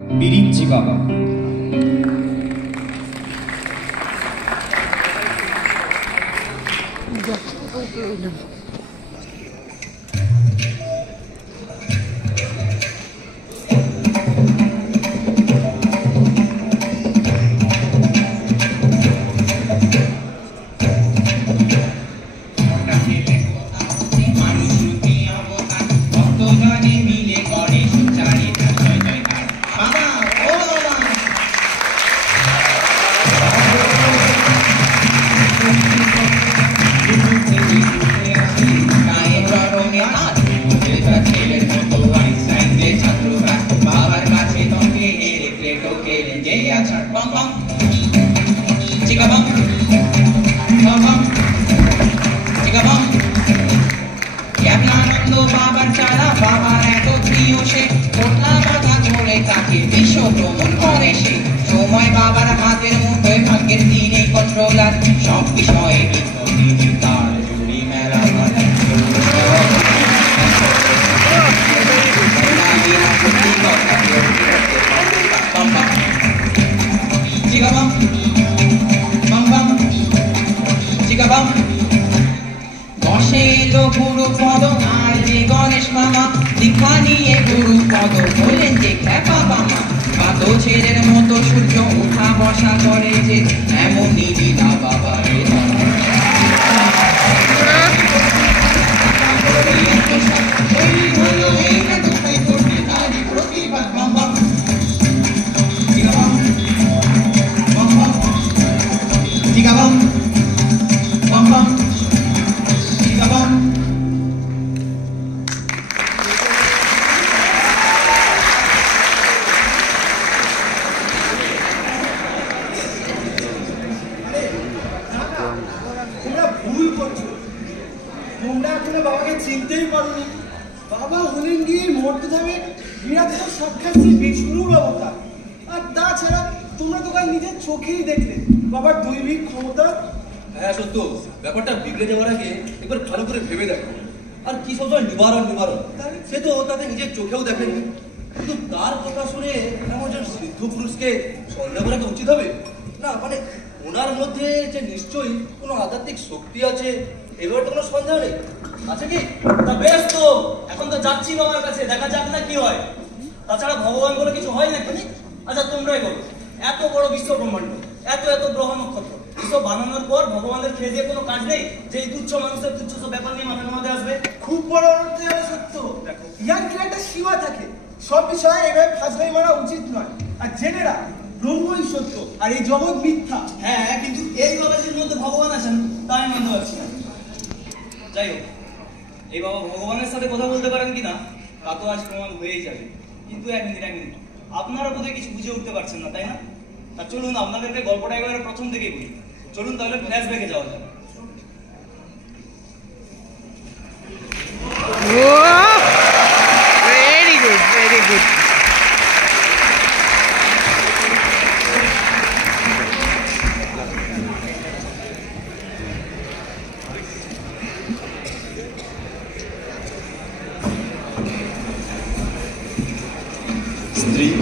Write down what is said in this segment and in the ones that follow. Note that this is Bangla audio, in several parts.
বিরিঞ্চি বাবা।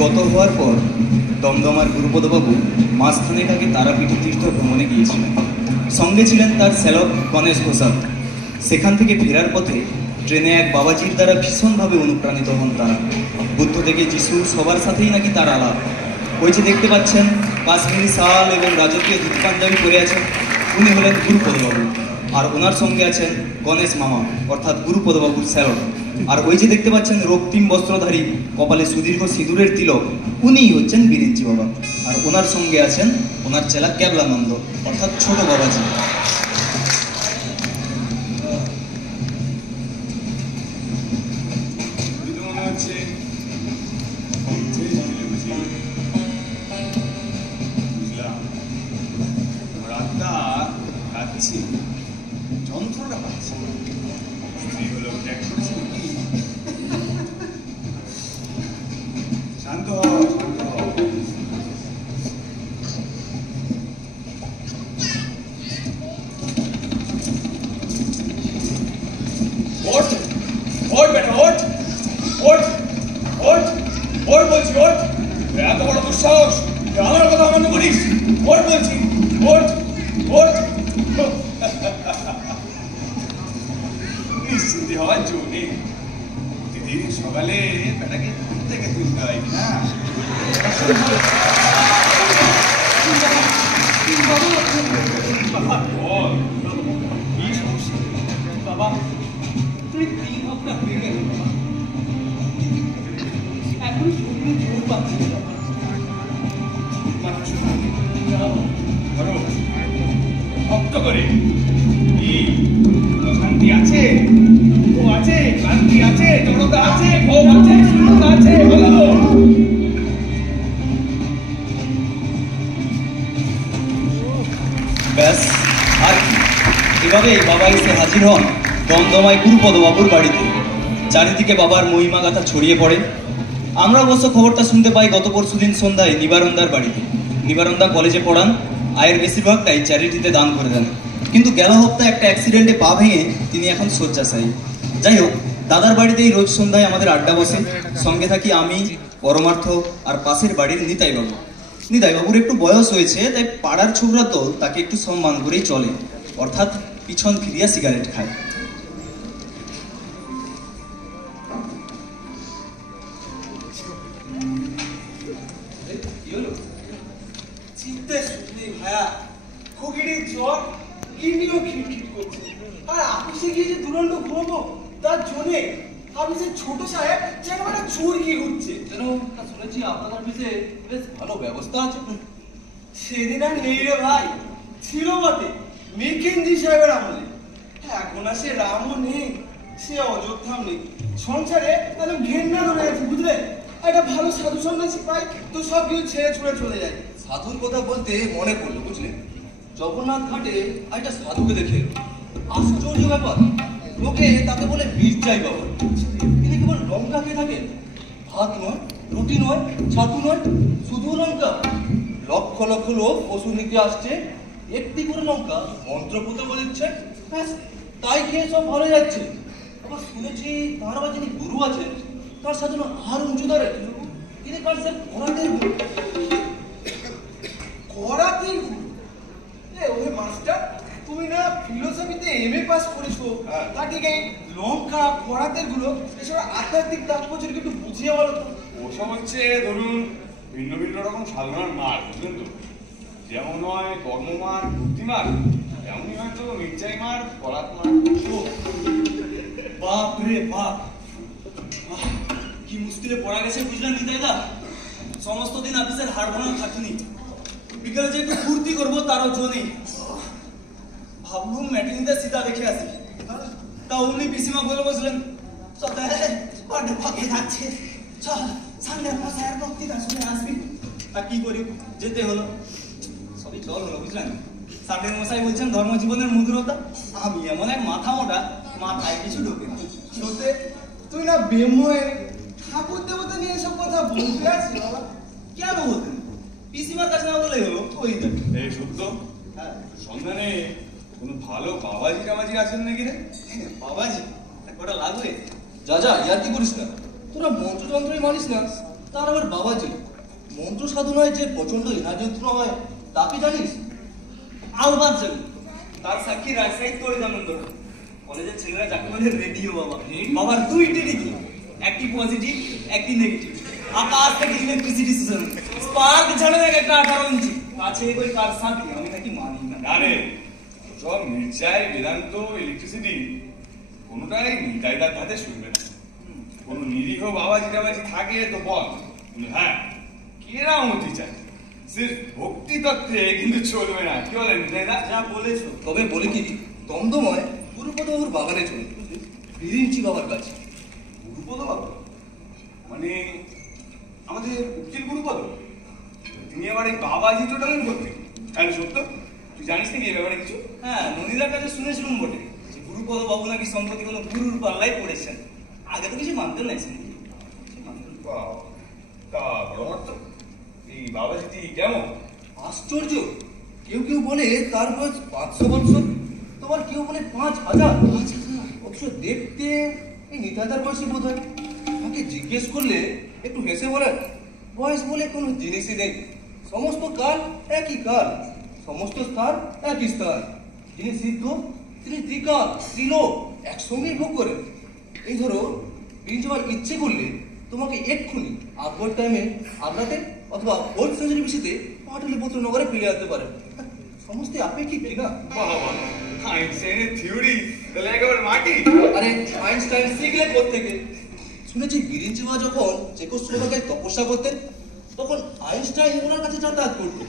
গত হওয়ার পর দমদমার গুরুপদবাবু মাঝখানেক আগে তারাপীঠে তীর্থ ভ্রমণে গিয়েছিলেন। সঙ্গে ছিলেন তার শ্যালক গণেশ ঘোষাল। সেখান থেকে ফেরার পথে ট্রেনে এক বাবাজির দ্বারা ভীষণভাবে অনুপ্রাণিত হন তারা। বুদ্ধ থেকে যিশু সবার সাথেই নাকি তার আলাপ। ওই যে দেখতে পাচ্ছেন কাশ্মীরি শাল এবং রাজকীয় ধুতি পাঞ্জাবি পরে আছেন, উনি হলেন গুরুপদবাবু। আর ওনার সঙ্গে আছেন গণেশ মামা অর্থাৎ গুরুপদবাবুর শ্যালক। আর ওই যে দেখতে পাচ্ছেন রক্তিম বস্ত্রধারী, কপালে সুদীর্ঘ সিঁদুরের তিলক, উনিই হচ্ছেন বিরিঞ্চি বাবা। আর ওনার সঙ্গে আছেন ওনার চেলা কেবলানন্দ অর্থাৎ ছোট বাবাজি। যন্ত্রটা পাচ্ছি স্ত্রী হলো ত্যাগ করেছে নাকি? শান্ত হও, শান্ত হও। ওঠ ওঠ বেটা ওঠ ওঠ ওঠ ওঠ বলছি ওঠ। সাহস আমার কথা অমান্য করিস? ওর বলছি, ওর ওর নিশ্চিন্তি হওয়ার জো নেই। প্রতিদিন সকালে বেটাকে ঘুম থেকে তুলতে হয় না? বাবা, তুই 3 হপ্তাহ হয়ে গেল বাবা, এখন শরীরে জোর পাচ্ছি না বাবা। ধরো শক্ত করে। কি শান্তি আছে? ও আছে, শান্তি আছে, জড়তা আছে, ভোগ আছে, শূন্যতা আছে, বলো। ব্যাস, আর কি? এভাবেই বাবা এসে হাজির হন দমদমায় গুরুপদবাবুর বাড়িতে। চারিদিকে বাবার মহিমা গাথা ছড়িয়ে পড়ে। আমরা অবশ্য খবরটা শুনতে পাই গত পরশুদিন সন্ধ্যায় নিবারণদার বাড়িতে। নিবারণদা কলেজে পড়ান, আয়ের বেশিরভাগটাই চ্যারিটিতে দান করে দেন। কিন্তু গেল হপ্তাহে একটা অ্যাক্সিডেন্টে পা ভেঙে তিনি এখন শয্যাশায়ী। যাই হোক, দাদার বাড়িতেই রোজ সন্ধ্যায় আমাদের আড্ডা বসে। সঙ্গে থাকি আমি, পরমার্থ আর পাশের বাড়ির নিতাইবাবু। নিতাইবাবুর একটু বয়স হয়েছে, তাই পাড়ার ছোকরা তো তাকে একটু সম্মান করেই চলে, অর্থাৎ পিছন ফিরিয়া সিগারেট খায়। চিন্তা শুনলি ভাইয়া, খুকিরির জ্বর, কিডনিও খিটখিট করছে। আর অফিসে গিয়ে যে দুরন্ত ঘুমাবো তার জন্যে অফিসের ছোট সাহেব যেন একটা চুরকি ঘুরছে। কেন শুনেছি আপনার অফিসে বেশ ভালো ব্যবস্থা আছে। সেদিন আর নেই রে ভাই, ছিল বটে মেকেনজি সাহেবের আমলে। এখন আর সে রামও নেই, সে অযোধ্যাও নেই। সংসারে একদম ঘেন্না ধরে গেছে বুঝলে। একটা ভালো সাধু সন্ন্যাসী পাই তো সব কিছু ছেড়ে ছুড়ে চলে যায়। সাধুর কথা বলতে মনে পড়লো বুঝলে, জগন্নাথ ঘাটে একটা সাধুকে দেখে এলো। আশ্চর্য ব্যাপার, লোকে তাকে বলে মির্জাই বাবা। তিনি কেবল লঙ্কা খেয়ে থাকেন, ভাত নয়, রুটি নয়, ছাতু নয়, শুধু লঙ্কা। লক্ষ লক্ষ লোক ওষুধ নিতে আসছে, একটি করে লঙ্কা মন্ত্রপুত বলে দিচ্ছে, ব্যাস তাই খেয়ে সব ভালো যাচ্ছে। আবার শুনেছি তার আবার যিনি গুরু আছেন তার সাধনা আর উঁচু ধরে, তিনি কার স্যার করাতের গুরু। করাতেই গুরু? ওহে মাস্টার, তুমি না ফিলোসফিতে এমএ পাস করেছো, তা ঠিক এই লঙ্কা করাতের গুলো এসব আধ্যাত্মিক তাৎপর্যকে একটু বুঝিয়ে বলো তো। ওসব হচ্ছে ধরুন ভিন্ন ভিন্ন রকম সাধনার মার্গ, বুঝলেন তো? যেমন হয় কর্মমার, বুদ্ধিমার, তেমনই হয়তো মির্জাই মার, করাত মার। বাপ রে বাপ, কি মুশকিলে পড়া গেছে বুঝলেন নিতাইদা। সমস্ত দিন অফিসের হাড় ভাঙা খাটুনি, বিকেলে যে একটু ফুর্তি করবো তারও জো নেই। ভাবলুম ম্যাটিনিতে সীতা দেখে আসি, তা অমনি পিসিমা বলে বসলেন, সপ্তাহে বড্ড ফাঁকে যাচ্ছে, চল সামনের মশাইয়ের বক্তৃতা শুনে আসবি। তা কি করি, যেতে হলো। সবই চল হলো বুঝলেন। সামনের মশাই বলছেন ধর্মজীবনের মধুরতা, আমি এমন এক মাথা মোটা, মাথায় কিছু ঢোকে না। সত্যি তুই না বেময়ের ঠাকুর দেবতা নিয়ে এসব কথা বলতে আসছিস বাবা? কেন বলতেন? পিসিমার কাছে না বলেই হলো। ওই দেখো। এই সত্য হ্যাঁ, সন্ধানে কোনো ভালো বাবাজি টাবাজি আছেন নাকি রে? বাবাজি ওটা লাগবে। যা যা ইয়ার কি করিস না, তোরা মন্ত্রযন্ত্রই মানিস না, তার আবার বাবাজি। মন্ত্র সাধনায় যে প্রচন্ড ইনার যন্ত্রণা হয় তা কি জানিস? আলবাদ যাবে, তার সাক্ষী রাজশাহী তোরে যেমন ধরো। কলেজের ছেলেরা যাকে বলে রেডিও বাবা, বাবার দুইটি দিকে, একটি পজিটিভ একটি নেগেটিভ। আকাশ থেকে ইলেকট্রিসিটি সুজন স্পার্ক ছাড়ে দেখ একটা 18 ইঞ্চি আছে ওই কার সাক্ষী, আমি নাকি মানি না। না রে, সব মির্জাই, বেদান্ত, ইলেকট্রিসিটি কোনোটাই নিতাইদার ধাতে শুনবে না। কোনো নিরীহ বাবাজি টাবাজি থাকে তো বল, কিন্তু হ্যাঁ কেরাম হতে চায়, সির্ফ ভক্তি তত্ত্বে কিন্তু চলবে না। কি বলেন নিতাইদা? যা বলেছো। তবে বলি কি, দমদমায় গুরুপদবাবুর বাগানে চলে, বিরিঞ্চি বাবার কাছে। গুরুপদ বাবু মানে আমাদের উকিল গুরুপদ, তিনি আবার এই বাবাজি টোটালের করতেন। হ্যাঁ সত্য, তুই জানিস নাকি এই ব্যাপারে কিছু? হ্যাঁ, নদীদার কাছে শুনেছিলাম বটে যে গুরুপদ বাবু নাকি সম্প্রতি কোনো গুরুর পাল্লায় পড়েছেন। আগে তো কিছু মানতেন না। বাহ, তা পরমার্থ এই বাবাজিটি কেমন? আশ্চর্য, কেউ কেউ বলে তার বয়স 500 বছর, তোমার কেউ বলে 5000। অবশ্য দেখতে এই নিতাইদার বয়সী বোধ হয়। তাকে জিজ্ঞেস করলে একটু হেসে বলেন, বয়স বলে কোনো জিনিসই নেই। সমস্ত কাল একই কাল, সমস্ত স্থান একই স্থান। যিনি সিদ্ধ তিনি ত্রিকাল ত্রিলোক একসঙ্গেই ভোগ করেন। এই ধরো বিঞ্চবার ইচ্ছে করলে তোমাকে এক্ষুনি আকবর টাইমে আগ্রাতে অথবা ফোর্থ সেঞ্চুরি বিসিতে পাটলিপুত্র নগরে ফিরে আসতে পারেন। সমস্ত আপেক্ষিক কি না? বাবা, আইনস্টাইনের থিওরি তাহলে একেবারে মাটি। আরে আইনস্টাইন শিখলে কোত্থেকে? শুনেছি বিরিঞ্চিবা যখন চেকোস্লোভাকিয়ায় তপস্যা করতেন তখন আইনস্টাইন ওনার কাছে যাতায়াত করতো।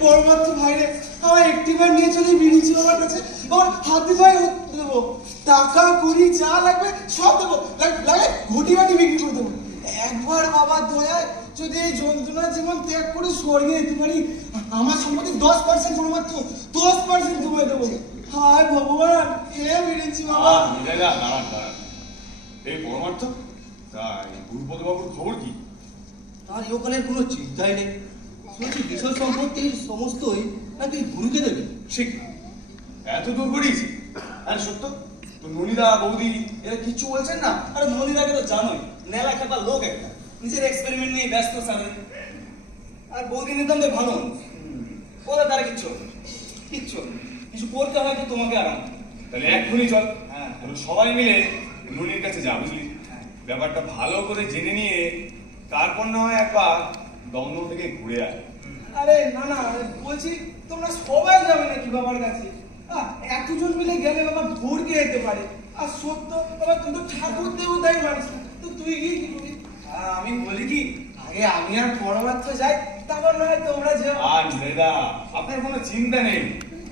পরমাত্ম ভাইরে আমার একটিবার নিয়ে চলে বিরিঞ্চি বাবার কাছে, আমার হাতে পায়ে দেবো, টাকা কড়ি যা লাগবে সব দেবো, লাগে ঘটি বাটি বিক্রি করে দেবো। একবার বাবার দয়ায় যদি এই যন্ত্রণা জীবন ত্যাগ করে স্বর্গে যেতে পারি, আমার সম্পত্তি 10% পরমাত্ম 10% তোমায় দেবো। হায় ভগবান, হে বিরিঞ্চি বাবা। দাঁড়ান। এই পরমার্থ তাই গুরুপদ বাবুর খবর কি? তার ইহকালের কোনো চিন্তাই নেই। শুনেছি বিষয় সম্পত্তির সমস্তই নাকি গুরুকে দেবে। ঠিক এত দূর করিয়েছি। আর সত্য তো ননিদা বৌদি এরা কিচ্ছু বলছেন না? আরে নদীদাকে তো জানোই, নেলা খেপা লোক একটা, নিজের এক্সপেরিমেন্ট নিয়ে ব্যস্ত সামনে। আর বৌদি নিতাম ভালো ওরা তারা কিচ্ছু কিছু করতে হয় তো তোমাকে আরাম। তাহলে এক্ষুনি চল। হ্যাঁ। সবাই মিলে ননির কাছে যা, বুঝলি? ব্যাপারটা ভালো করে জেনে নিয়ে তারপর না হয় একবার দমদম থেকে ঘুরে আয়। আরে না বলছি তোমরা সবাই যাবে নাকি বাবার কাছে? এতজন মিলে গেলে বাবা ভোরকে যেতে পারে। আর সত্য বাবা তুই তো ঠাকুর দেবতাই মানিস না, তো তুই গিয়ে কি করবি? আমি বলি কি আগে আমি আর পরমাত্ম যাই, তারপর না হয় তোমরা যাও। আর দাদা আপনার কোনো চিন্তা নেই,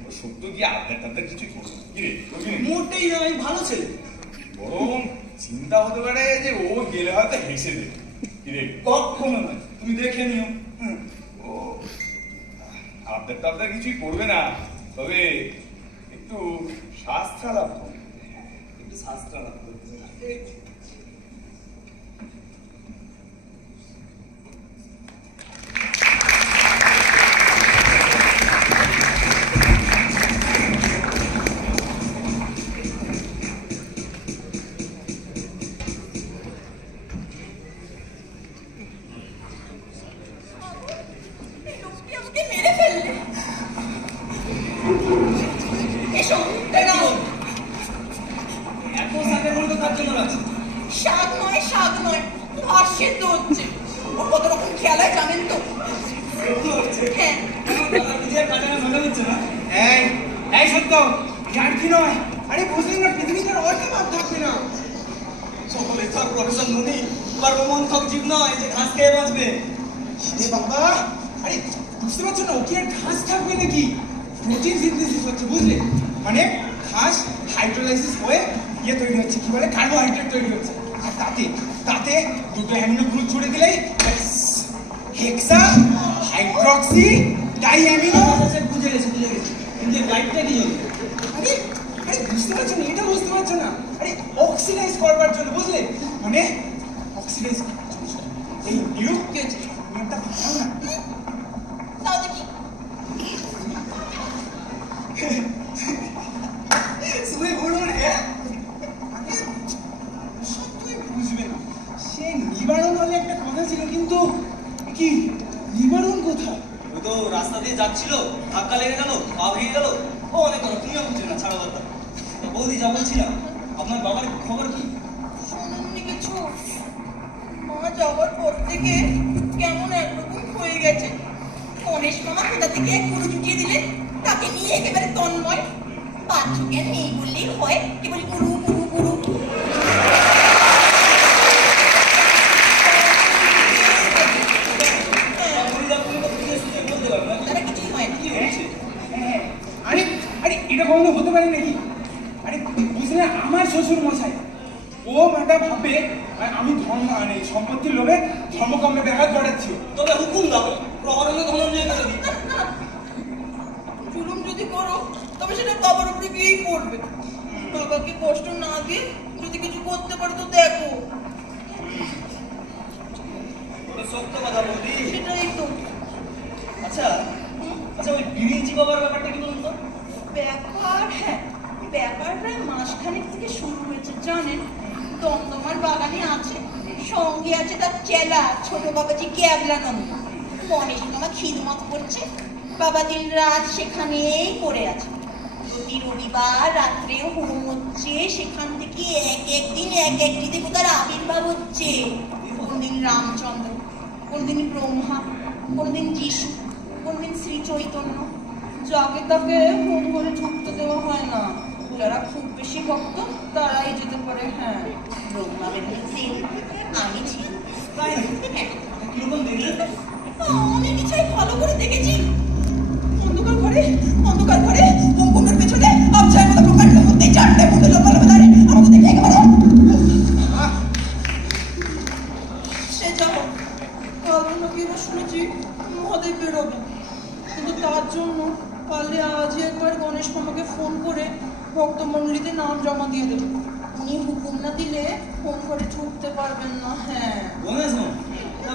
ও সত্য কি আড্ডা কিছুই করবে কি রে? মোটেই নয়, ভালো ছেলে। বরং চিন্তা হতে পারে যে ও গেলে হয়তো হেসে দেবে। কি রে? কখনো নয়, তুমি দেখে নিও। ও আড্ডা কিছুই করবে না, তবে একটু শাস্ত্র লাভ করবে। একটু শাস্ত্র লাভ করতে দমদমার বাগানে আছে, সঙ্গে আছে তার চেলা ছোট বাবাজি ক্যাবলা নন্দ। গণেশ মামা খিদমত করছে, বাবা দিন রাত সেখানেই পড়ে আছে। প্রতি রবিবার রাত্রে হোম হচ্ছে, সেখান থেকে এক একদিন এক একটি দেবতার আবির্ভাব হচ্ছে। কোনদিন রামচন্দ্র, কোনদিন ব্রহ্মা, কোনদিন যিশু, কোনদিন শ্রী চৈতন্য। যাকে তাকে ফোন করে ঢুকতে দেওয়া হয় না, যারা খুব বেশি ভক্ত তারাই যেতে পারে। হ্যাঁ, ব্রহ্মা বেরোতে আমি ছিল। হ্যাঁ, কিরকম দেখলেন? আমি কিছুই ভালো করে দেখেছি। অন্ধকার ঘরে কুকুরের পেছনে আবছায় মতো প্রকাণ্ড মধ্যে চারটে মুখে লম্বা দাঁড়িয়ে আমাকে দেখে একেবারে সে যাবো। কাল নাকি এবার শুনেছি মহাদেব বেরোবে, কিন্তু তার জন্য পারলে আজই একবার গণেশ মামাকে ফোন করে ভক্তমণ্ডলীতে নাম জমা দিয়ে দেবে। উনি হুকুম না দিলে ফোন করে ঢুকতে পারবেন না। হ্যাঁ, গণেশ মামা,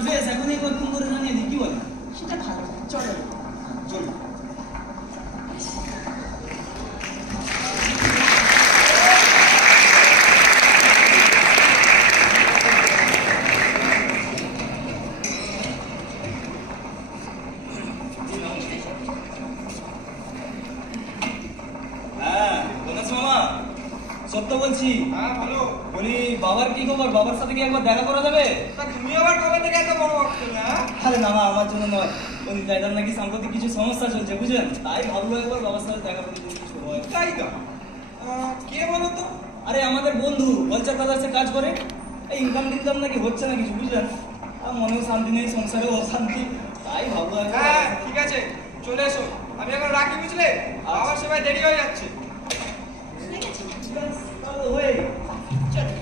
বেশ এখনই একবার ফোন করে জানিয়ে দিই, কি বলেন? সেটা ভালো। চলো চলো। হ্যাঁ গণেশ মামা, সত্য বলছি। হ্যাঁ ভালো। বলি বাবার কি খবর? বাবার সাথে কি একবার দেখা করা যাবে? তা তুমি আবার কবে থেকে এত বড় ভক্ত না? আরে না না, আমার জন্য নয়, উনি দাদার নাকি সাম্প্রতিক কিছু সমস্যা চলছে বুঝলেন, তাই ভাবলো একবার বাবার সাথে দেখা করে যদি কিছু হয়। তাই তো। কে বলো তো? আরে আমাদের বন্ধু বলচার দাদার কাজ করে, এই ইনকাম টিনকাম নাকি হচ্ছে না কিছু বুঝলেন, আর মনেও শান্তি নেই, সংসারেও অশান্তি, তাই ভাবলো একবার। হ্যাঁ ঠিক আছে, চলে এসো। আমি এখন রাখি বুঝলে, আবার সবাই দেরি হয়ে যাচ্ছে। ব্যাস, তাহলে হয়ে গেল। চলো।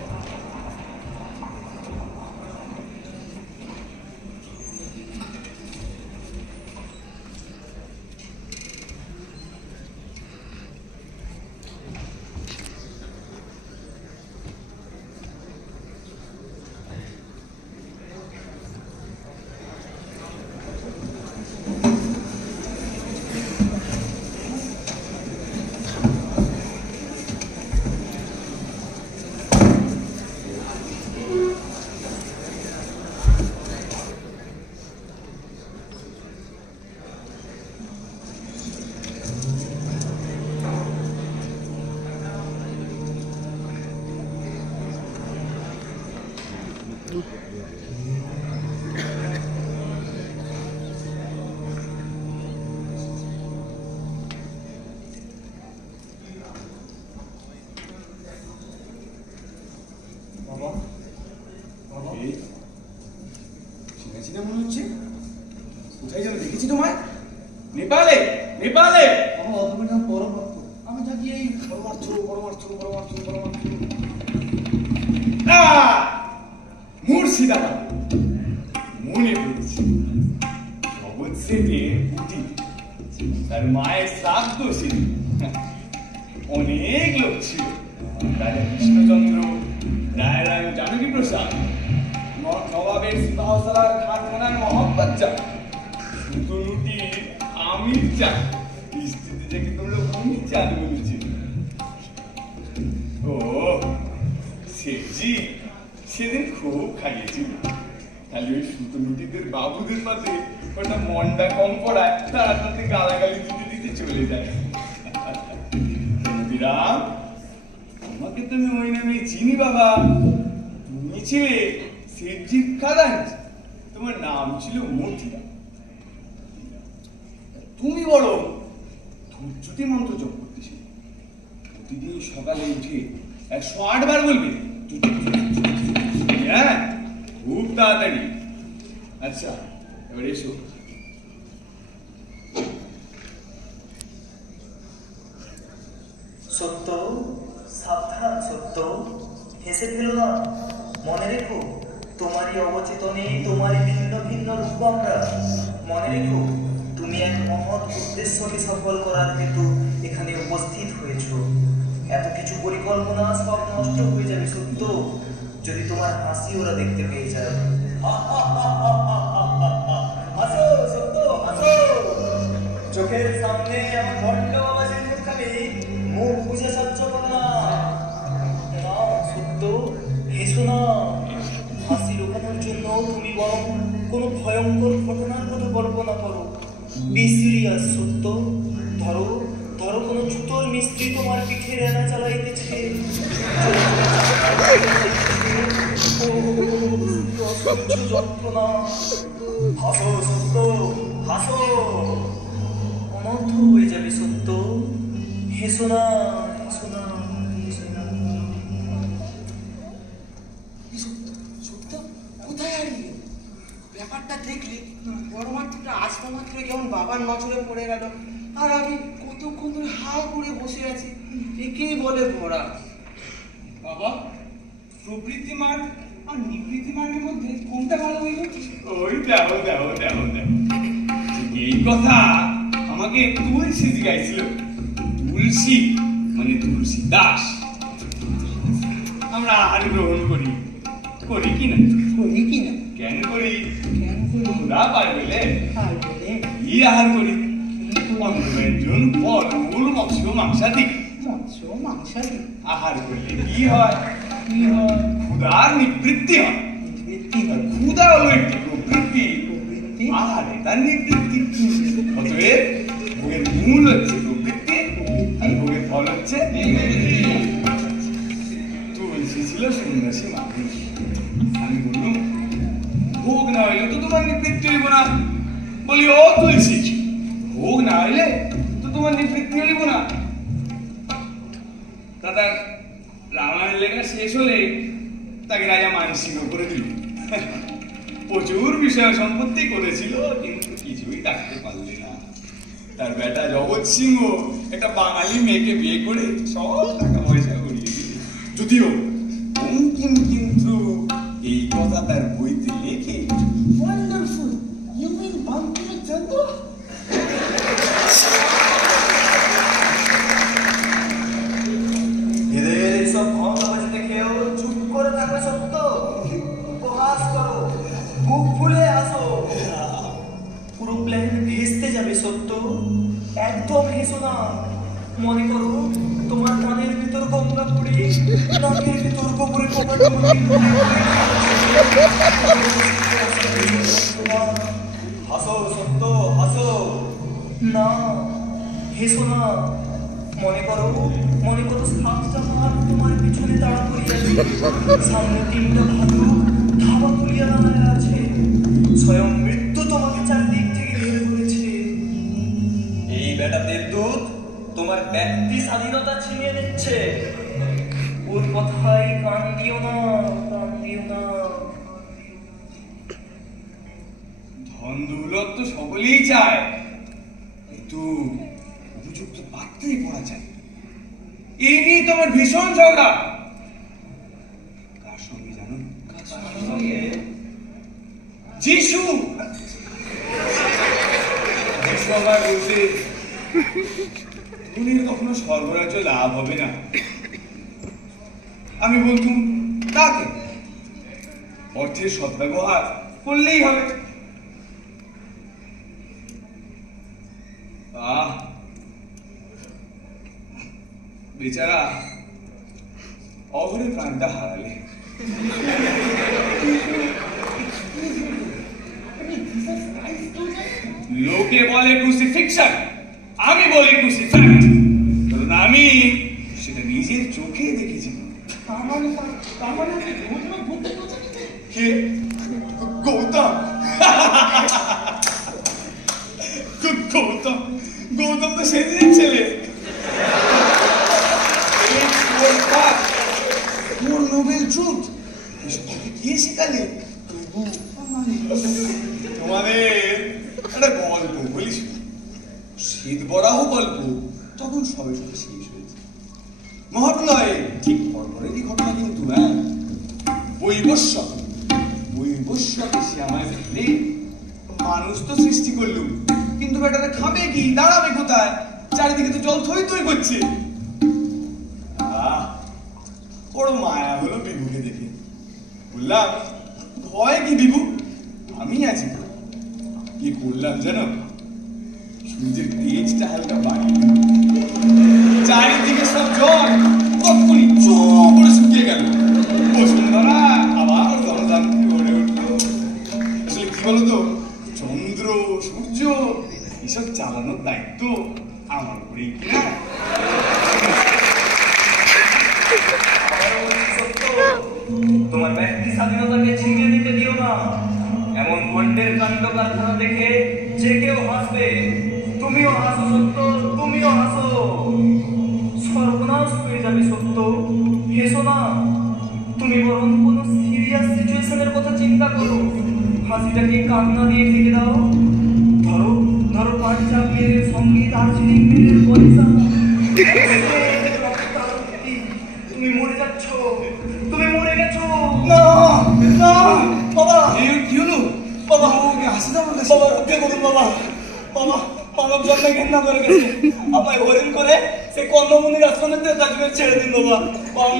বাবা, বাবা, এই চিনা চিনা মনে হচ্ছে, কোথায় যেন দেখেছি তোমায়। নেপালে, নেপালে। বাবা তুমি না বড় ভক্ত, আমি থাকি এই পরমার্থ। মুর্শিদাবাদ, মনে পড়েছে। জগৎ সেটে পুটি, তার মায়ের শ্রাদ্ধ ছিল, অনেক লোক ছিল। রাজা কৃষ্ণচন্দ্র, রায়রাম জানকী প্রসাদ, নবাবের সিপাহসালার খানখানার মহাব্বাচ্চা, সুতনুটি আমির চা, স্ত্রীতে যে কিন্তু লোক আমি চাল বলেছি। ও শেঠজি সেদিন খুব খাইয়েছিল, খালি ওই সুতনুটিদের বাবুদের পাশে ওটা মন্ডা কম পড়ায়, তারা তাতে গালাগালি দিতে দিতে চলে যায়। বিরাম, তোমাকে তুমি ওই নামে চিনি বাবা, তুমি ছিলে শেঠজির খাজাঞ্চি, তোমার নাম ছিল মতিয়া। তুমি বড় ধূপজ্যোতি মন্ত্র জপ করতেছিলে, প্রতিদিন সকালে উঠে 108 বার বলবে। হ্যাঁ খুব তাড়াতাড়ি। আচ্ছা এবার এসো। সত্য, সাবধান সত্য, হেসে ফেলো না। মনে রেখো তোমারই অবচেতনে তোমারই ভিন্ন ভিন্ন রূপ আমরা। মনে রেখো তুমি এক মহৎ উদ্দেশ্যকে সফল করার হেতু এখানে উপস্থিত হয়েছ। এত কিছু পরিকল্পনা সব নষ্ট হয়ে যাবে সত্য, যদি তোমার হাসি ওরা দেখতে পেয়ে যায়। হাসো সত্য, হাসো। চোখের সামনে আমার ভণ্ড বাবাজির মুখখানি মুখ বুঝে সহ্য করো না। সত্য হেসো না। হাসি রোখানোর জন্য তুমি বরং কোনো ভয়ঙ্কর ঘটনার কথা কল্পনা করো। বি সিরিয়াস সত্য। ধরো ধরো কোনো ছুতোর মিস্ত্রি তোমার পিঠে রেনা চালাইতেছে। যন্ত্রণা। হাসো সত্য, হাসো। অনর্থ হয়ে যাবে সত্য। হেসো না, হেসো না, হেসো না। সত্য কোথায় হারিয়ে গেল? ব্যাপারটা দেখলি বড় মাত্রটা আসবা মাত্র কেমন বাবার নজরে পড়ে গেল, আর আমি কতক্ষণ ধরে হা করে বসে আছি। একেই বলে ভরা। বাবা, প্রবৃত্তি মার্গ আর নিবৃত্তি মার্গের মধ্যে কোনটা ভালো হইল? ওই দেখো দেখো দেখো দেখো, এই কথা আমাকে তুলসী জিজ্ঞাসিল। তুলসী মানে তুলসী দাস। আমরা আহার গ্রহণ করি, করি কি না? করি কি না? কেন করি? কেন করি? ক্ষুধা পাই বলে আর বলে ই আহার করি। অন্নব্যঞ্জন, ফলমূল, মৎস্য মাংসাদি মৎস্য মাংসাদি আহার করলে কি হয়? কি হয়? ক্ষুধার নিবৃত্তি হয়। নিবৃত্তি হয়। ক্ষুধা হলো একটি প্রবৃত্তি, প্রবৃত্তি আর তার নিবৃত্তি। অতএব ভোগের মূল হচ্ছে প্রবৃত্তি, আর ভোগের ফল হচ্ছে নিবৃত্তি। তুলসী ছিল সন্ন্যাসী মানুষ। আমি বললুম, ভোগ না হইলে তো তোমার নিবৃত্তি হইব না। বলি, ও তুলসী, ভোগ না হইলে তো তোমার নিবৃত্তি হইব না। দাদা রামায়ণ লেখা শেষ হলে তাকে রাজা মানসিংহ করে দিল। প্রচুর বিষয় সম্পত্তি করেছিল, কিন্তু কিছুই রাখতে পারলে না। তার বেটা জগৎ সিংহ একটা বাঙালি মেয়েকে বিয়ে করে সব টাকা পয়সা উড়িয়ে দিল। যদিও বঙ্কিম কিন্তু এই কথা তার বইতে লেখে। ওয়ান্ডারফুল। You mean Bankimchandra? এদের এইসব ভঙ্গাবাজি দেখেও চুপ করে থাকবে সত্য। উপহাস করো, মুখ ফুলে হাসো। পুরো প্ল্যান ভেস্তে যাবে সত্য। একদম হেসো না। মনে করো তোমার কানের ভিতর গঙ্গা পড়ে, নাকের ভিতর গোবরে কপাল হাসো সত্য, হাসো না, হেসো না। মনে করো সাতটা ভাগ তোমার পিছনে তাড়া করিয়াছে। সামনে তিনটা ভালুক ধাবা তুলিয়া দাঁড়ায় আছে। স্বয়ং মৃত্যু তোমাকে চারদিক থেকে ঘিরে ধরেছে। এই বেটা দেবদূত তোমার ব্যক্তি স্বাধীনতা ছিনিয়ে নিচ্ছে। ওর কথাই কান দিও না, কান দিও না। ধন দৌলত তো সকলেই চায়, কিন্তু উপযুক্ত পাত্রেই পড়া চাই। এই নিয়ে তোমার ভীষণ ঝগড়া। কার সঙ্গে জানো? যিশু। যিশু আবার বলতে, তুমি কখনো স্বর্গরাজ্য লাভ হবে না। আমি বলতুম, তাকে অর্থের সদ্ব্যবহার করলেই হবে। বেচারা অঘরে প্রাণটা হারালে। লোকে বলে ক্রুসিফিকশন, আমি বলি ক্রুসিফ্যাক্ট, কারণ আমি সেটা নিজের চোখে দেখেছি। কে? গৌতম। গৌতম তো সেদিনের ছেলে। নোবেল ট্রুথ কে শিখালে? তোমাদের একটা গল্প বলিস, শীত বরাহ গল্প। তখন সবে সবে শেষ হয়েছে মহাপ্রলয়ে, ঠিক পরপরেরই ঘটনা কিন্তু। বৈবস্যকে সে আমায় ফেলে মানুষ তো সৃষ্টি করলুম, কিন্তু বেটারা খাবে কি, দাঁড়াবে কোথায়? চারিদিকে তো জল থই থই করছে। বড় মায়া হলো বিভুকে দেখে। বললাম, ভয় কি বিভু, আমি আছি। কি করলাম জানো? সূর্যের তেজটা হালকা বাড়িয়ে চারিদিকে সব জল তখনই চো করে শুকিয়ে গেল। বসুন্ধরা আবার জনজাতি গড়ে উঠলো। আসলে কি বলতো, চন্দ্র সূর্য এসব চালানোর দায়িত্ব আমার উপরেই কিনা। তোমার ব্যক্তি স্বাধীনতাকে ছিনিয়ে নিতে দিও না। এমন গন্ডের কাণ্ড কারখানা দেখে যে কেউ হাসবে। তুমিও হাসো সত্য, তুমিও হাসো। সর্বনাশ হয়ে যাবে সত্য, হেসো না। তুমি বরং কোনো সিরিয়াস সিচুয়েশনের কথা চিন্তা করো। হাসিটাকে কান্না দিয়ে ঢেকে দাও। ধরো ধরো পাঞ্জাব মেয়ের সঙ্গে দার্জিলিং মেয়ের পয়সা। তুমি মরে যাচ্ছ, তুমি মরে গেছো। না না বাবা, কি হলো বাবা ওকে হাসি দাও আমার কাছে। বাবা রক্ষা করুন বাবা। বাবা মানব জন্মে ঘেন্না করে গেছে, আমায় হরিণ করে সে কন্দমুনির আশ্রমের তাজমের ছেড়ে দিন বাবা।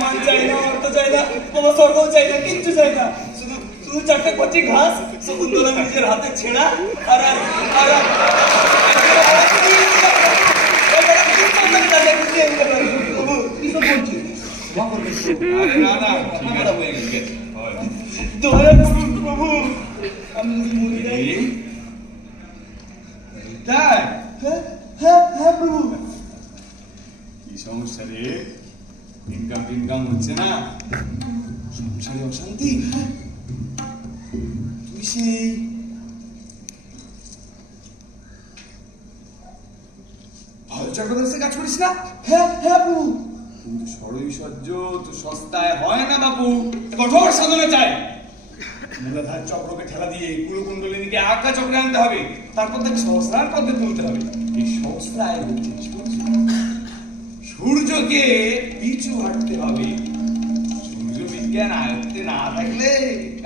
মান চাই না, অর্থ চাই না বাবা, স্বর্গও চাই না, কিচ্ছু চাই না। শুধু শুধু চারটে কচি ঘাস শকুন্তলা নিজের হাতে ছেঁড়া আর আর আর আরে না না, ঠিক আছে, হয়ে গেছে। হয়। দয়া করুন প্রভু, আমি মরি নাই। তাই হ্যাঁ হ্যাঁ হ্যাঁ প্রভু। কি সমস্যা রে? ইনকাম হচ্ছে না, সংসারে অশান্তি। তুই সেই ভালো চাকরদাসে কাজ করিস না? হ্যাঁ হ্যাঁ প্রভু। কিন্তু সরৈশ্বর্য তো সস্তায় হয় না বাপু, কঠোর সাধনা চাই। মূলাধার চক্রকে ঠেলা দিয়ে পুরো কুণ্ডলিনীকে আঁকা চক্রে আনতে হবে, তারপর তাকে সহস্রার পথে তুলতে হবে। এই সহস্রায় হচ্ছে সূর্যকে পিছু হাঁটতে হবে। সূর্য বিজ্ঞান আয়ত্তে না থাকলে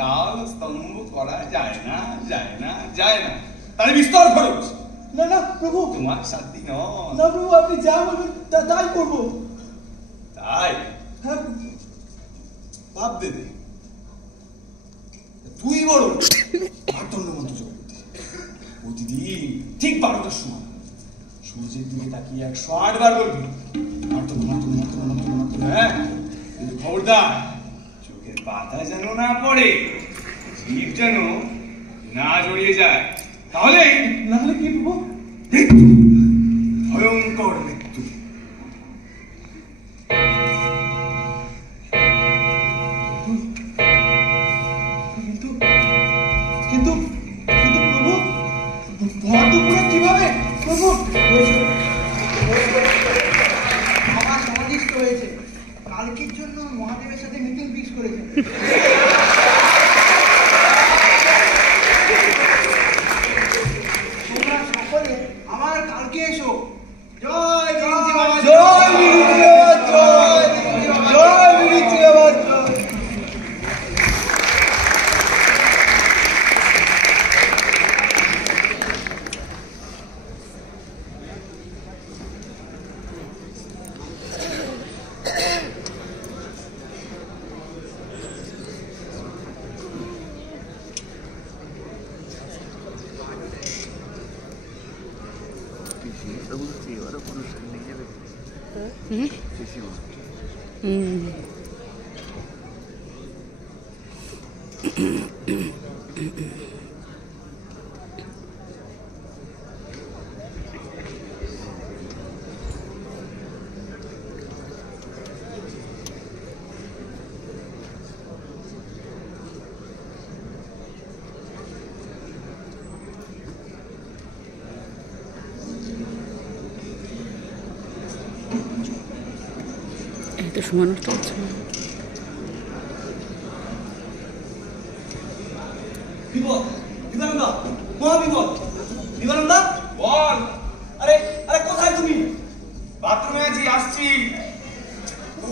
কাল স্তম্ভ করা যায় না, যায় না, যায় না। তাহলে বিস্তর খরচ। না না প্রভু, তোমার সাধ্যি নয়। না প্রভু, আপনি যা বলবেন তাই করবো। তাই হ্যাঁ ভাবতে দে, তুই বড় মার্তণ্ড মন্ত্র জপ করতে। প্রতিদিন ঠিক 12টার সময় সূর্যের দিকে তাকিয়ে 108 বার বলবি মার্তণ্ড মার্তণ্ড মার্তণ্ড মার্তণ্ড মার্তণ্ড। হ্যাঁ, কিন্তু খবরদার চোখের পাতা যেন না পড়ে, জীব যেন না জড়িয়ে যায়। তাহলে না হলে কি প্রভু? মৃত্যু, ভয়ঙ্কর মৃত্যু। কিন্তু কিন্তু কিন্তু প্রভু, ভর দুপুরে কিভাবে প্রভু? আমার সমাধিস্থ হয়েছে, কালকের জন্য মহাদেবের সাথে মিটিং ফিক্স করেছে। তোমরা সকলে আমার কালকে এসো। জয় বিরিঞ্চি বাবা, জয় বিরিঞ্চি বাবা, জয় জয় বিরিঞ্চি বাবা, জয়। এটা সমান নষ্ট হচ্ছে না। বিপদ, বিবেকানন্দা, মহাবিপদ। বিবেকানন্দা, বল। আরে আরে কোথায় তুমি? বাথরুমে আছি, আসছি। ও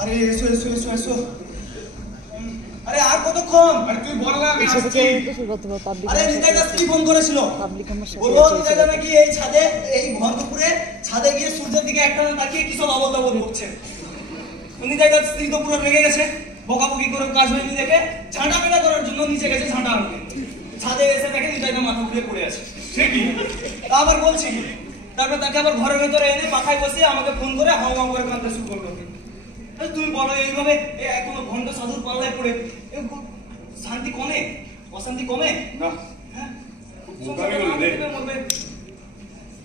আরে এসো এসো এসো এসো। আরে আর কতক্ষণ? আরে তুই বল না, আমি এসব আসছি। আরে নিতাই দাস কি ফোন করেছিল? পাবলিক আমার সাথে বললো নিতাই দা নাকি এই ছাদে, এই ভর দুপুরে ছাদে গিয়ে সূর্যের দিকে একটানা তাকিয়ে কি সব আবল তাবল করছে। নিতাই দাস স্ত্রী তো পুরো রেগে গেছে, বকাবকি করে কাজ হয়নি দেখে ঝাঁটা পেটা করার জন্য নিচে গেছে ঝাঁটা আনতে। ছাদে এসে দেখে নিতাই দা মাথা ঘুরে পড়ে আছে। সে কি? তা আবার বলছি, তারপর তাকে আবার ঘরের ভেতরে এনে পাখায় বসিয়ে আমাকে ফোন করে হাও হাও করে কাঁদতে শুরু করলো। তুমি বলো এইভাবে কোনো ভণ্ড সাধুর পাল্লায় পড়ে শান্তি কমে, অশান্তি কমে না, হ্যাঁ? বোকামি বললে মরবে।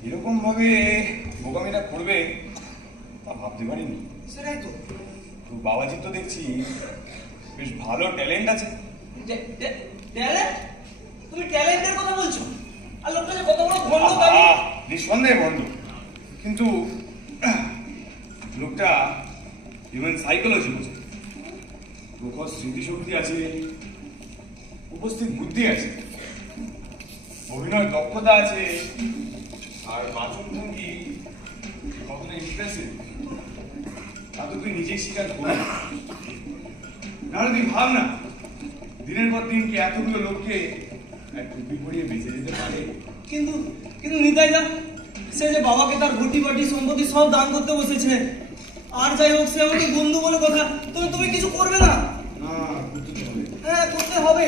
এরকম ভাবে বোকামিটা করবে তা ভাবতে পারিনি। সেটাই তো। তো বাবাজি তো দেখছি বেশ ভালো ট্যালেন্ট আছে। ট্যালেন্ট? তুমি ট্যালেন্টের কথা বলছো? আর লোকটা যে কত বড় ভণ্ড দাবি। নিঃসন্দেহে ভণ্ড, কিন্তু লোকটা হিউম্যান সাইকোলজি বোঝে, প্রখর স্মৃতিশক্তি আছে, উপস্থিত বুদ্ধি আছে, অভিনয় দক্ষতা আছে, আর বাচনভঙ্গি কতটা ইমপ্রেসিভ তা তো তুই নিজেই স্বীকার করবি। নাহলে তুই ভাব না, দিনের পর দিন কি এতগুলো লোককে এক টুপি পরিয়ে বেঁচে যেতে পারে? কিন্তু কিন্তু নিতাই দা, সে যে বাবাকে তার ঘটি বাটি সম্পত্তি সব দান করতে বসেছে, আর যাই হোক সে আমাকে বন্ধু বলে কথা, তুমি কিছু করবে না? না, করতে হবে। হ্যাঁ করতে হবে,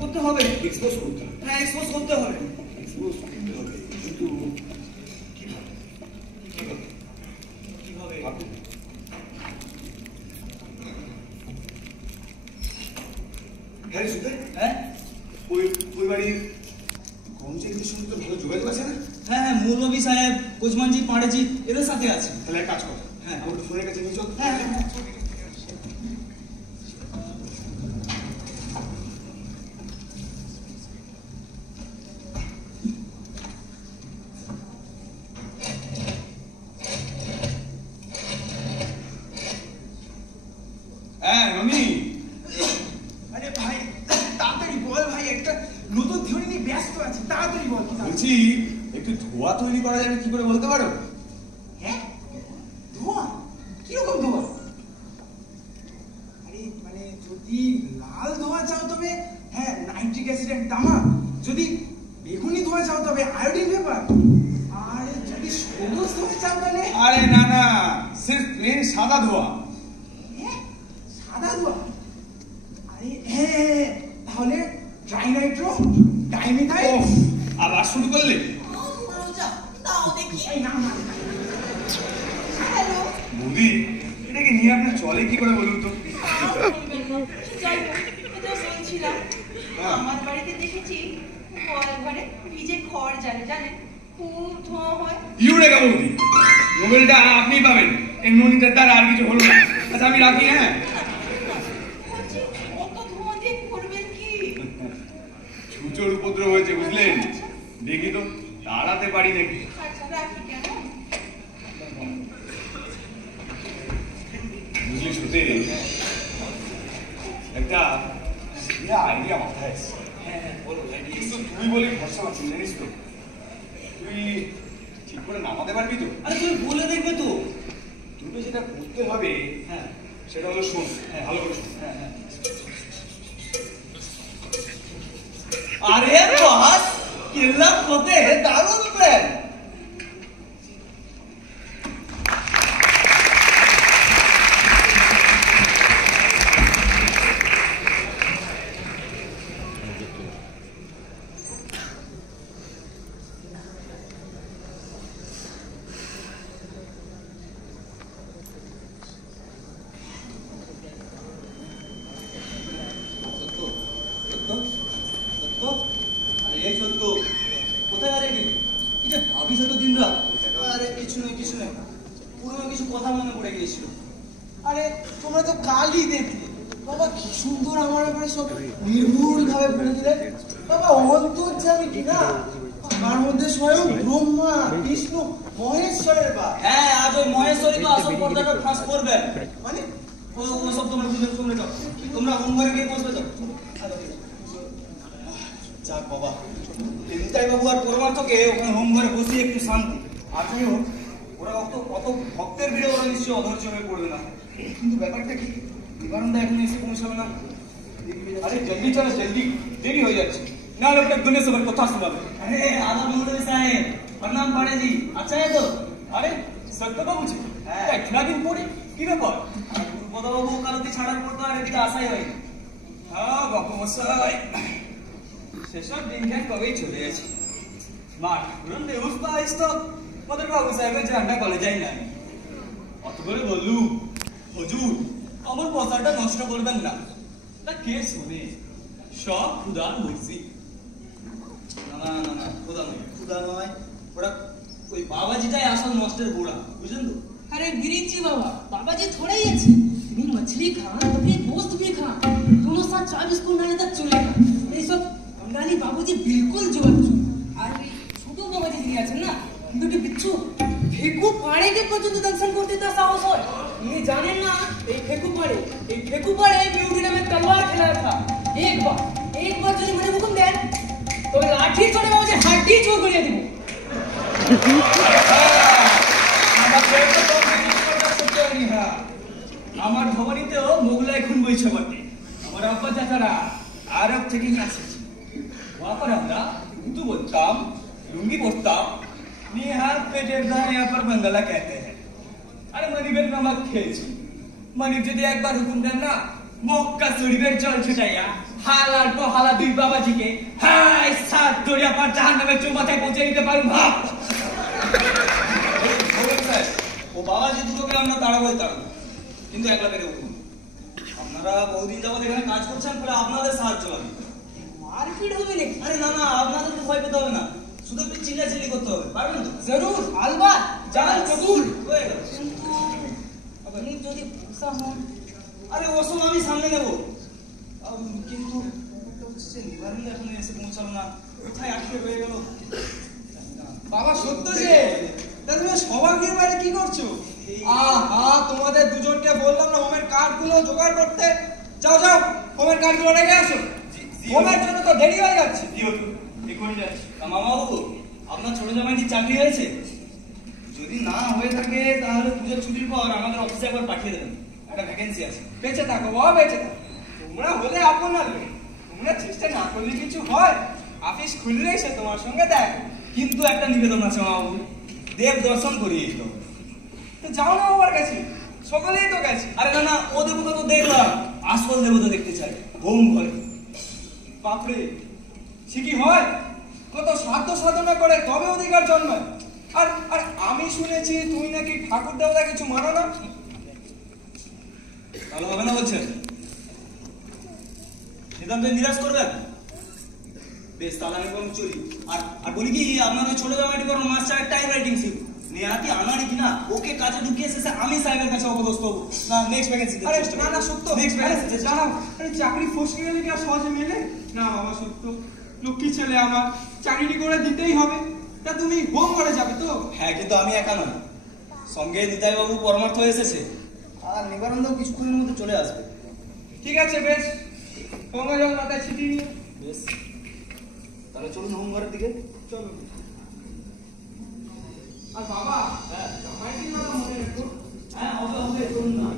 করতে হবে, এক্সপোজ করতে হবে। হ্যাঁ এক্সপোজ করতে হবে। এক্সপোজ করতে হবে, কিন্তু কিভাবে? হ্যাঁ সুধে, হ্যাঁ ওই বাড়ির কর্মচারীদের সঙ্গে তো ভালো যোগাযোগ আছে না? হ্যাঁ হ্যাঁ, মৌলভী সাহেব, কোচমানজি, পাঁড়েজি এদের সাথে আছে। তাহলে এক কাজ কর, হ্যাঁ আমার ফোনের কাছে নিয়ে চল। হ্যাঁ হ্যাঁ। হ্যাঁ রনি, আরে ভাই তাড়াতাড়ি বল ভাই, একটা নতুন থিওরি নিয়ে ব্যস্ত আছি, তাড়াতাড়ি বল। বলছি একটু ধোয়া তৈরি করা যাবে কি করে বলতে পারো? হ্যাঁ ধোঁয়া? কিরকম ধোঁয়া? আরে মানে যদি লাল ধোঁয়া চাও তবে হ্যাঁ নাইট্রিক অ্যাসিডের তামা, যদি বেগুনি ধোঁয়া চাও তবে আয়োডিন পেপার, আর যদি সবুজ ধোঁয়া চাও তাহলে আরে না না, সির্ফ প্লেন সাদা ধোয়া। হ্যাঁ সাদা ধোঁয়া? আরে হ্যাঁ তাহলে ট্রাইনাইট্রো ডাইমিথাইল। ওফ, আবার শুরু করলে? রোজা দাও দেখি। এই না না হ্যালো। বৌদি, এটাকে নিয়ে আপনার চলে কি করে বলুন তো? যাই হোক, এটা বলছিলাম, হ্যাঁ। আমার বাড়িতে দেখেছি কল ঘরে ভিজে খড় জ্বালে, জানেন খুব ধোঁয়া হয়। ইউরেকা বৌদি, মোবাইলটা আপনি পাবেন, এই মনিটর দ্বারা আর কিছু হলো না। আচ্ছা আমি রাখি। হ্যাঁ বলছি, অত ধোঁয়া দিয়ে করবেন কি? ছুচোর উপদ্রব হয়েছে বুঝলেন, দেখি তো তাড়াতে পারি নাকি। আচ্ছা রাখি কেন? বুঝলি শুতে একটা আইডিয়া মাথায় এসছে। হ্যাঁ হ্যাঁ বলো। কিন্তু তুই বলে ভরসা পাচ্ছি জানিস তো, তুই ঠিক করে নামাতে পারবি তো? আরে তুমি বলে দেখবে তো। তোকে যেটা করতে হবে হ্যাঁ সেটা হলো শোন, হ্যাঁ। ভালো করে শোন। হ্যাঁ হ্যাঁ। আরে বাস, কেল্লা ফতে, দারুণ প্ল্যান। কোথায় আরে কি যে ভাবিস তো দিন রাত? আরে কিছু নয় কিছু নয়, পুরো কিছু কথা মনে পড়ে গিয়েছিল। আরে তোমরা তো কালই দেখলে বাবা কি সুন্দর আমার ব্যাপারে সব নির্ভুল ভাবে বলে দিলে। বাবা অন্তর্যামী কিনা, তার মধ্যে স্বয়ং ব্রহ্মা বিষ্ণু মহেশ্বরের বা। হ্যাঁ আজ ওই মহেশ্বরী তো আসল পর্দাটা ফাঁস করবেন। মানে ওসব তোমরা বুঝে শুনে যাও, তোমরা হোমঘরে গিয়ে বসবে যাও। যাক বাবা, নিতাই বাবু আর পরমার্থকে ওখানে হোমঘরে বসিয়ে একটু শান্তি। আর তুমি হোক, ওরা অত ভক্তের ভিড়ে ওরা নিশ্চয়ই অধৈর্য হয়ে পড়বে না। কিন্তু ব্যাপারটা কি, নিবারণদা এখন এসে পৌঁছাবে না। আরে জলদি চলো জলদি, দেরি হয়ে যাচ্ছে, না হলে ওটা দুনিয়া সবার কথা শোনাবে। अरे आदर मौलवी साहेब, प्रणाम पाड़े जी, अच्छा है तो? अरे সত্য বাবু জি, একটা দিন পরে কি ব্যাপার? গুরুপদবাবু কালকে ছাড়ার পর তো আর এদিকে আসাই হয়নি। হ্যাঁ বাবু মশাই, সেসব দিনখান কবেই চলে গেছে। মাঠ পুরন ব্যবস্থা আইস তো মদন বাবু সাহেবের ঝান্ডা কলেজাই নাই। অত করে বললু হুজুর আমার কথাটা নষ্ট করবেন না। তা কে শোনে? সব খুদার মর্জি। না না না না, খোদা নয়, খোদা নয়, ওরা ওই বাবাজিটাই আসল নষ্টের গোড়া, বুঝলেন তো? अरे गिरीश जी बाबा जी थोड़ा ही अच्छे, भी मछली खान तो फिर गोश्त भी खान, दोनों साथ 24 को नहीं तक चलेगा। ये सब बंगाली बाबूजी बिल्कुल जोर जोर। अरे छोटो बाबाजी जी आছেন না, দুটো বিচ্ছু ফেকু পাড়ে কে পর্যন্ত দর্শন করতে তা সাহস হয়। ये জানেন না এই ফেকু পাড়ে বিউটি নামে তলোয়ার খেলা था। एक बार যদি মনে হুকুম দেন তো লাঠি চড়ে বাবাজি হাড্ডি চোর করে দিব। আমার ভবানীতেও মোগলাই খুন বইছে বটে। আমার আব্বা চাচারা আরব থেকে আসছে। ওয়াপার আমরা উর্দু বলতাম, लुंगी পরতাম, निहार पेटेर दान यहाँ पर बंगाला कहते हैं। अरे मनिবের নামক খেয়েছি। মনিব যদি একবার হুকুম দেন না, মক্কা শরীফের জল ছিটাইয়া হালাল তো হালা দুই বাবাজিকে হাই সাত দরিয়া পার জাহান্নামের চৌমাথায় পৌঁছে দিতে পারুন। ভাব ও বাবাজি দুটোকে আমরা তাড়াবই তাড়াবো, কিন্তু একলা পেরে উঠুন। আপনারা বহুদিন যাবত এখানে কাজ করছেন, ফলে আপনাদের সাহায্য লাগবে। মারপিট হবে নাকি? আরে না না, আপনাদের তো ভয় পেতে হবে না, শুধু একটু চিল্লাচিল্লি করতে হবে, পারবেন তো? जरूर अलबात জান কবুল। হয়ে গেল। কিন্তু আপনি যদি ভরসা হন, আরে ওসব আমি সামনে নেবো। কিন্তু হচ্ছে নিবারণ এখন এসে পৌঁছালো না, কোথায় আটকে হয়ে গেল। বাবা সত্য যে তা তুমি সবাইকে বাইরে কি করছো? তোমাদের দুজনকে বললাম না হোমের কার্ডগুলো জোগাড় করতে। যাও যাও, হোমের কার্ডগুলো রেখে আসো, হোমের জন্য তো দেরি হয়ে যাচ্ছে। মামাবাবু, আপনার ছোট জামাইটির চাকরি হয়েছে? যদি না হয়ে থাকে তাহলে পুজোর ছুটির পর আমাদের অফিসে একবার পাঠিয়ে দেবেন, একটা ভ্যাকেন্সি আছে। বেঁচে থাকো বাবা, বেঁচে থাকো। তোমরা হলে আপনার লোক, তোমরা চেষ্টা না করলে কিছু হয়? অফিস খুললেই সে তোমার সঙ্গে দেখ। কিন্তু একটা নিবেদন আছে মামাবাবু, দেব দর্শন করিয়ে দিতে হবে। তো যাও না আমার কাছে, সকলেই তো গেছে। আরে না না, ও দেবতা তো দেখলাম, আসল দেবতা দেখতে চাই, হোম ঘরে। বাপরে, সে কি হয়? কত সাধ্য সাধনা করে তবে অধিকার জন্মায়। আর আর আমি শুনেছি তুমি নাকি ঠাকুর দেবতা কিছু মানো না। ভালো হবে না বলছেন? নিতান্ত নিরাশ করবেন? বেশ, তাহলে আমি বরং চলি। আর আর বলি কি, আপনার ওই ছোট জামাইটি বরং মাস্টার টাইপ রাইটিং শিখুন। নেহাতি আনারি কিনা ওকে কাজে ঢুকিয়ে শেষে আমি সাহেবের কাছে অপদস্থ হবো না। Next vacancy. আরে না না সত্য, নেক্সট ভ্যাকেন্সি জানাও। আরে চাকরি ফসকে গেলে কি আর সহজে মেলে না? বাবা সত্য, লক্ষ্মী ছেলে আমার, চাকরিটি করে দিতেই হবে। তা তুমি হোম করে যাবে তো? হ্যাঁ, কিন্তু আমি একা নয়, সঙ্গে নিতাই বাবু পরামর্শ এসেছে, আর নিবারণদাও কিছুক্ষণের মধ্যে চলে আসবে। ঠিক আছে, বেশ, হোমে যাও, মাথায় ছিটি নিয়ে। বেশ, তাহলে চলুন হোম ঘরের দিকে। চলো। আর বাবা, জামাইটির কথা মনে রেখো। হ্যাঁ, হবে হবে, চলুন না।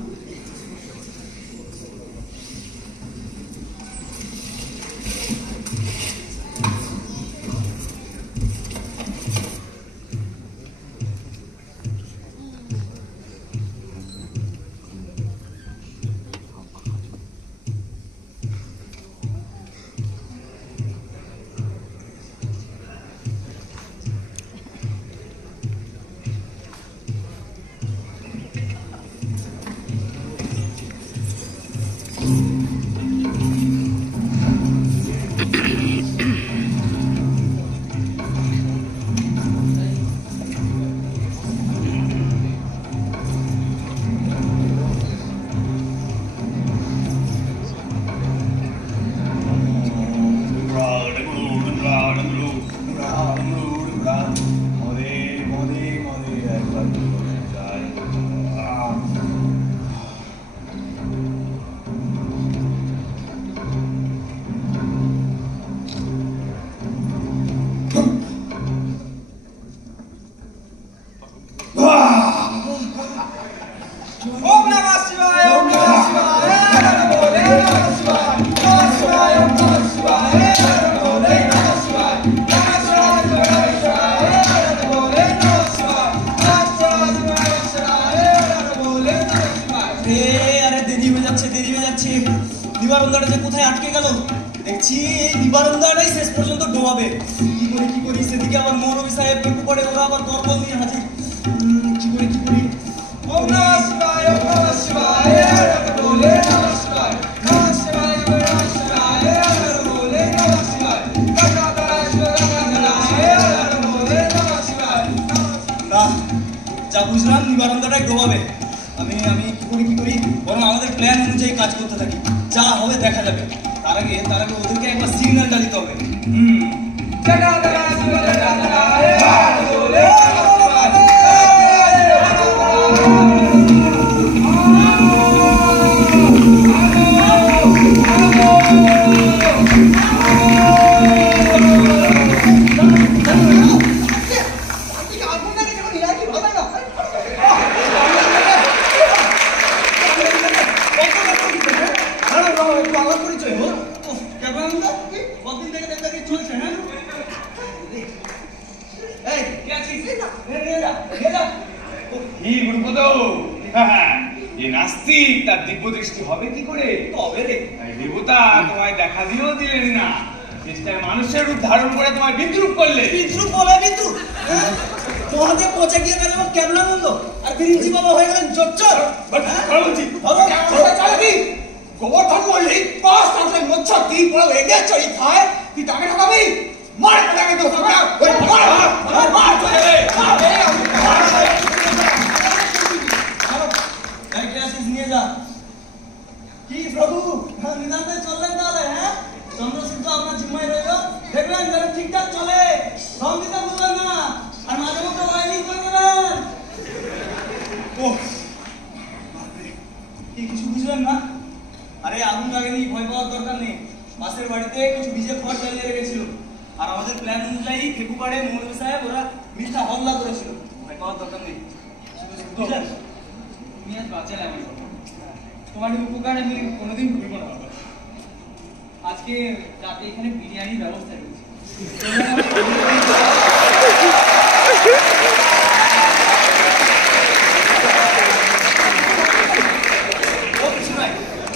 নিবারণদাটা যে কোথায় আটকে গেল দেখছি। এই নিবারণদাটাই শেষ পর্যন্ত ডোবাবে। কি করি সেদিকে আমার মৌলভী সাহেব পেপু পড়ে, ওরা আবার দরবল নিয়ে হাজির। কি করি ওম নমঃ শিবায়, ওম নমঃ শিবায়। নিবারণটাই ডোবাবে। আমি কি করি বরং আমাদের প্ল্যান অনুযায়ী কাজ করতে থাকি, যা হবে দেখা যাবে। তার আগে ওদেরকে একবার সিগন্যালটা দিতে হবে। নাস্তিক তার দিব্য দৃষ্টি হবে কি করে? তবে রে দেবতা তোমায় দেখা দিয়েও দিলেন না, চেষ্টায় মানুষের রূপ ধারণ করে তোমায় বিদ্রুপ করলে। বিদ্রুপ বলে বিদ্রুপ? তোমাকে পচে গিয়ে গেল কেমন বললো, আর বিরিঞ্চি বাবা হয়ে গেলেন জোচ্চর। গোবর্ধন মল্লিক পাঁচ টাকায় মচ্ছর তুই বড় এগে চড়ি খায়, তুই তাকে ঠকাবি? মার তাকে তো নিয়ে যা। কি প্রভু নিদান্তে চললেন তাহলে? হ্যাঁ, চন্দ্রসূর্য আপনার জিম্মায় রইল, দেখবেন যেন ঠিকঠাক চলে, রং দিতে ভুলবেন না, আর মাঝে মধ্যে ওয়াইলিং করে দেবেন। কি কিছু বুঝলেন না? আরে আগুন লাগেনি, ভয় পাওয়ার দরকার নেই। পাশের বাড়িতে কিছু ভিজে খড় জ্বালিয়ে রেখেছিল, আর আমাদের প্ল্যান অনুযায়ী ফেকুপাড়ে মৌলভী সাহেব ওরা মিথ্যা হল্লা করেছিল। ভয় পাওয়ার দরকার নেই, বুঝলেন? তুমি আজ বাঁচালে আমার, তোমার উপকার আমি কোনোদিন ভুলব না বাবা। আজকে রাতে এখানে বিরিয়ানির ব্যবস্থা রয়েছে।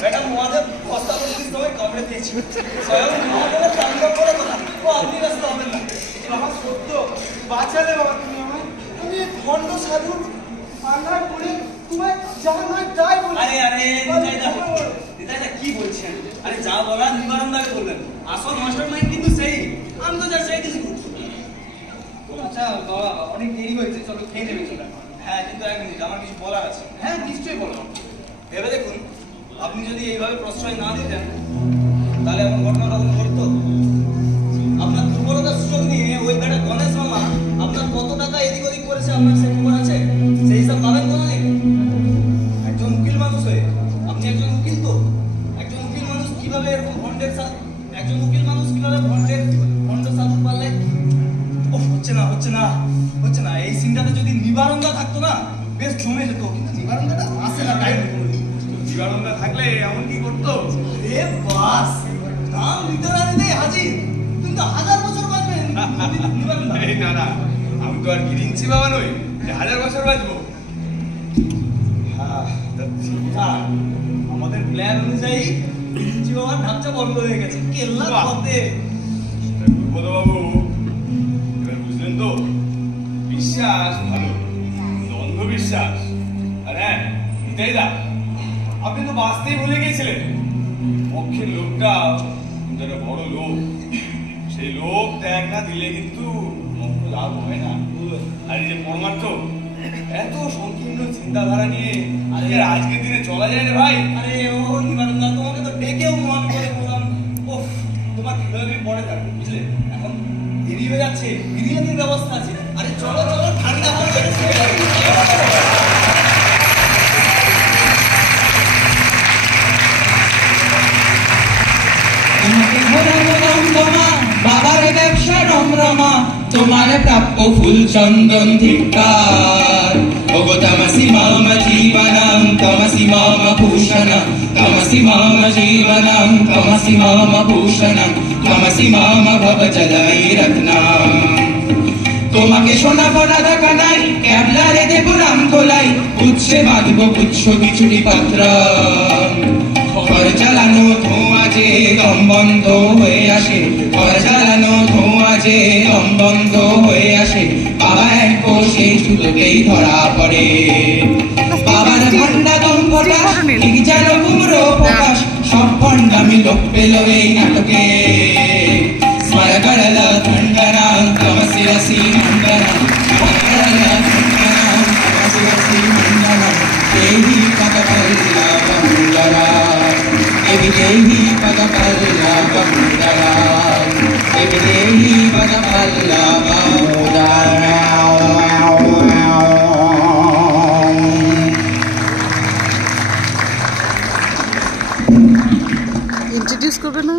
ম্যাডাম মহাদেব বস্তা বস্তির সময় কামড়ে দিয়েছি, স্বয়ং মহাদেবের তাণ্ডব করে কথা। ও আপনি ব্যস্ত হবেন না বাবা, সত্য বাঁচালে বাবা তুমি আমায়। আমি ভণ্ড সাধু আন্ধার করে তোমায় যা নয় তাই বলি। আরে নিতাইদা কি বলছেন? আরে যা বলার নিবারণ দাকে বলবেন, আসল মাস্টার মাইন্ড কিন্তু সেই, আমি তো যা সেই কিছু করছি। আচ্ছা বাবা, অনেক দেরি হয়েছে, চলো খেয়ে নেবে চলে। হ্যাঁ, কিন্তু এক মিনিট, আমার কিছু বলার আছে। হ্যাঁ নিশ্চয়ই বলো। ভেবে দেখুন, আপনি যদি এইভাবে প্রশ্রয় না দিতেন তাহলে এমন ঘটনাটা ঘটতো। আপনার দুর্বলতার সুযোগ নিয়ে ওই বেটা গণেশ মামা আপনার কত টাকা এদিক ওদিক করেছে আপনার সে খবর আছে? সেই হিসাব পাবেন কোনোদিন? একজন উকিল মানুষ হয়ে, আপনি একজন উকিল তো, একজন উকিল মানুষ কিভাবে এরকম ভন্ডের একজন উকিল মানুষ কিভাবে ভন্ড সাধু পারলে? হচ্ছে না। এই সিনটাতে যদি নিবারণদা থাকতো না বেশ জমে যেত, কিন্তু নিবারণদাটা আসে না টাইম। নিবারণদা থাকলে এমন কি করতো? এ বাস, নাম নিতে হাজির, কিন্তু 1000 বছর বাঁচবেন নিবারণদা। এই না, আমি তো আর গিরিঞ্চি বাবা নই যে 1000 বছর বাঁচবো। আমাদের প্ল্যান অনুযায়ী গিরিঞ্চি বাবার ঢাকটা বন্ধ হয়ে গেছে, কেল্লা পথে। বাবু এবার বুঝলেন তো, বিশ্বাস ভালো, অন্ধবিশ্বাস। আর হ্যাঁ নিতাইদা, আপনি তো বাঁচতেই ভুলে গিয়েছিলেন, পক্ষের লোকটা যারা বড় লোক, সেই লোক ত্যাগ না দিলে কিন্তু মোক্ষ লাভ হয় না। আর এই যে পরমার্থ, এত সংকীর্ণ চিন্তাধারা নিয়ে আজকের দিনে চলা যায় না ভাই। আরে ও নিবারণদা, তোমাকে তো ডেকেও মন করে বললাম, ওহ তোমার কিভাবে পড়ে থাকবে, বুঝলে? এখন দেরি হয়ে যাচ্ছে, বিরিয়ানির ব্যবস্থা আছে। আরে চলো ঠান্ডা হয়ে গেছে। বাবার ব্যবসা রমরমা, তোমার প্রাপ্য ফুল চন্দন ধিক্কার। ওগো তমসি মাম জীবনম তমসি মাম ভূষণম, তমসি মাম জীবনম তমসি মাম ভূষণম, তমসি মাম ভব জলাই রত্নম। তোমাকে শোনাবো রাধা কানাই, ক্যাবলারে দেব রাম খোলাই, উৎসে বাঁধব গুচ্ছ বিচুরি পত্র। ঘর জ্বালানো ধোঁয়া যে দম বন্ধ হয়ে আসে, ঘর জ্বালানো ধোঁয়া যে দম বন্ধ হয়ে আসে, বাবা এক কোষে সুতোতেই ধরা পড়ে। বাবার ভণ্ডা দম প্রকাশ, ঠিক যেন কুমড়ো প্রকাশ, সব ভণ্ডামি লোক পেল এই নাটকে। স্মরগড়লা থণ্ডনাম তমসি রসি মণ্ডনাম, স্মরগড়লা থণ্ডনাম তমসি রসি पदपल्लवमुदरा देवी देहि पदपल्लवमुदरा देवी देहि पदपल्लवमुदरा इंट्रोड्यूस करबे ना